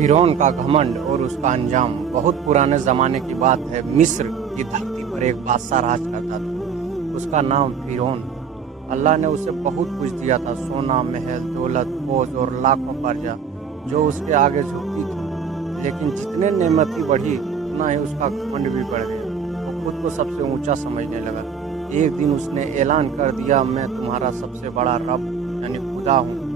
फिरौन का घमंड और उसका अंजाम बहुत पुराने ज़माने की बात है। मिस्र की धरती पर एक बादशाह राज करता था। उसका नाम फिरौन। अल्लाह ने उसे बहुत कुछ दिया था, सोना, महल, दौलत, फौज और लाखों प्रजा जो उसके आगे झुकती थी। लेकिन जितने नेमती बढ़ी उतना ही उसका घमंड भी बढ़ गया। वो खुद को सबसे ऊंचा समझने लगा। एक दिन उसने ऐलान कर दिया, मैं तुम्हारा सबसे बड़ा रब यानी खुदा हूँ।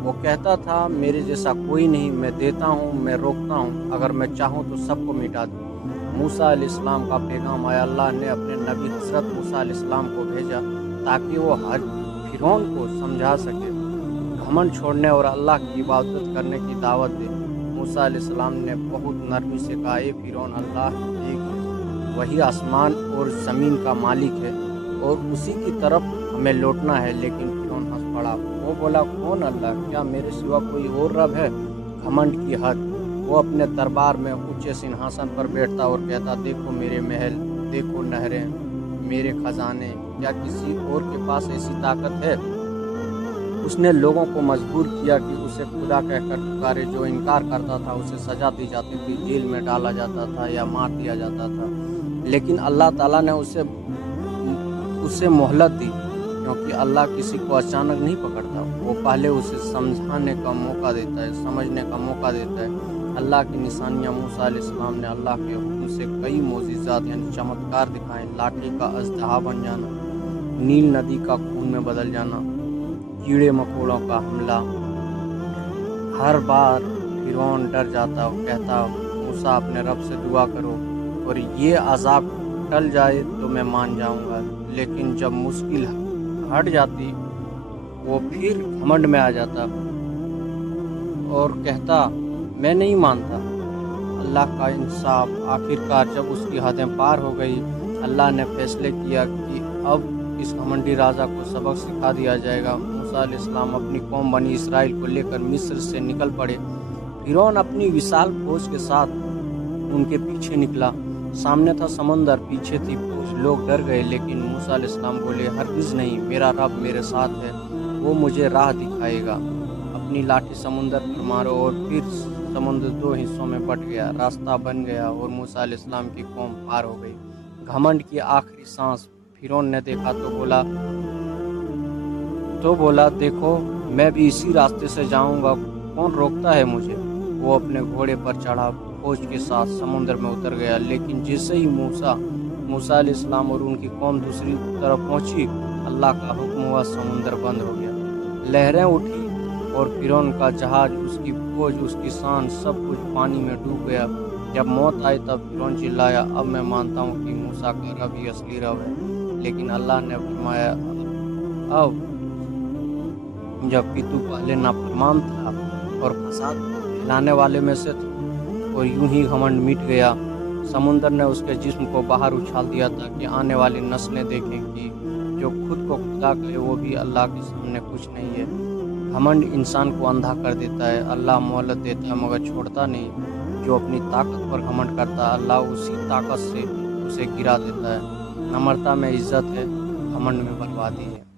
वो कहता था, मेरे जैसा कोई नहीं, मैं देता हूँ, मैं रोकता हूँ, अगर मैं चाहूँ तो सबको मिटा दूँ। मूसा अलैहिस्सलाम का पैगाम आया। अल्लाह ने अपने नबी हज़रत मूसा अलैहिस्सलाम को भेजा ताकि वो फिरौन को समझा सके, घमंड छोड़ने और अल्लाह की इबादत करने की दावत दे। मूसा अलैहिस्सलाम ने बहुत नरमी से कहा, ए फिरौन, अल्लाह एक है, वही आसमान और ज़मीन का मालिक है और उसी की तरफ हमें लौटना है। लेकिन फिरौन हंस पड़ा। वो बोला, कौन अल्लाह? क्या मेरे सिवा कोई और रब है? घमंड की हद। वो अपने दरबार में ऊंचे सिंहासन पर बैठता और कहता, देखो मेरे महल, देखो नहरें, मेरे खजाने, क्या किसी और के पास ऐसी ताकत है? उसने लोगों को मजबूर किया कि उसे खुदा कहकर पुकारे। जो इनकार करता था उसे सजा दी जाती थी, जेल में डाला जाता था या मार दिया जाता था। लेकिन अल्लाह ताला ने उसे मोहलत दी, क्योंकि अल्लाह किसी को अचानक नहीं पकड़ता। वो पहले उसे समझाने का मौका देता है, समझने का मौका देता है। अल्लाह की निशानियाँ। मूसा अलैहिस्सलाम ने अल्लाह के हुक्म से कई मोजिज़ात यानी चमत्कार दिखाए। लाठी का अजदहा बन जाना, नील नदी का खून में बदल जाना, कीड़े मकोड़ों का हमला। हर बार फिरौन डर जाता और कहता, मूसा अपने रब से दुआ करो और ये अजाब टल जाए तो मैं मान जाऊंगा। लेकिन जब मुश्किल हट जाती वो फिर घमंड में आ जाता और कहता, मैं नहीं मानता। अल्लाह का इंसाफ। आखिरकार जब उसकी हदें पार हो गई, अल्लाह ने फैसले किया कि अब इस घमंडी राजा को सबक सिखा दिया जाएगा। मूसा अलैहिस्सलाम अपनी कौम बनी इसराइल को लेकर मिस्र से निकल पड़े। फिरौन अपनी विशाल फौज के साथ उनके पीछे निकला। सामने था समंदर, पीछे थी फौज। लोग डर गए, लेकिन मूसा अलैहिस्सलाम बोले, हरगिज़ नहीं, मेरा रब मेरे साथ है, वो मुझे राह दिखाएगा। अपनी लाठी समुंदर पर मारो और फिर समुद्र दो हिस्सों में बट गया, रास्ता बन गया और मूसा अलैहिस्सलाम की कौम पार हो गई। घमंड की आखिरी सांस। फिरौन ने देखा तो बोला, देखो मैं भी इसी रास्ते से जाऊंगा, कौन रोकता है मुझे? वो अपने घोड़े पर चढ़ा, फौज के साथ समुद्र में उतर गया। लेकिन जैसे ही मूसा अलैहिस्सलाम और उनकी कौम दूसरी तरफ पहुंची, अल्लाह का हुक्म हुआ, समुद्र बंद हो गया। लहरें उठी और फिरौन का जहाज, उसकी फौज, उसकी शान, सब कुछ पानी में डूब गया। जब मौत आई तब फिरौन चिल्लाया, अब मैं मानता हूँ कि मूसा का रब ही असली रब है। लेकिन अल्लाह ने फरमाया, अब जबकि तू पहले नाफरमान था और फसाद फैलाने वाले में से था। और यूं ही घमंड मिट गया। समुंदर ने उसके जिस्म को बाहर उछाल दिया ताकि आने वाली नस्लें देखें कि जो खुद को खुदा कहे वो भी अल्लाह के सामने कुछ नहीं है। घमंड इंसान को अंधा कर देता है। अल्लाह मोहलत देता है मगर छोड़ता नहीं। जो अपनी ताकत पर घमंड करता है, अल्लाह उसी ताकत से उसे गिरा देता है। नम्रता में इज्जत है, घमंड में बर्बादी है।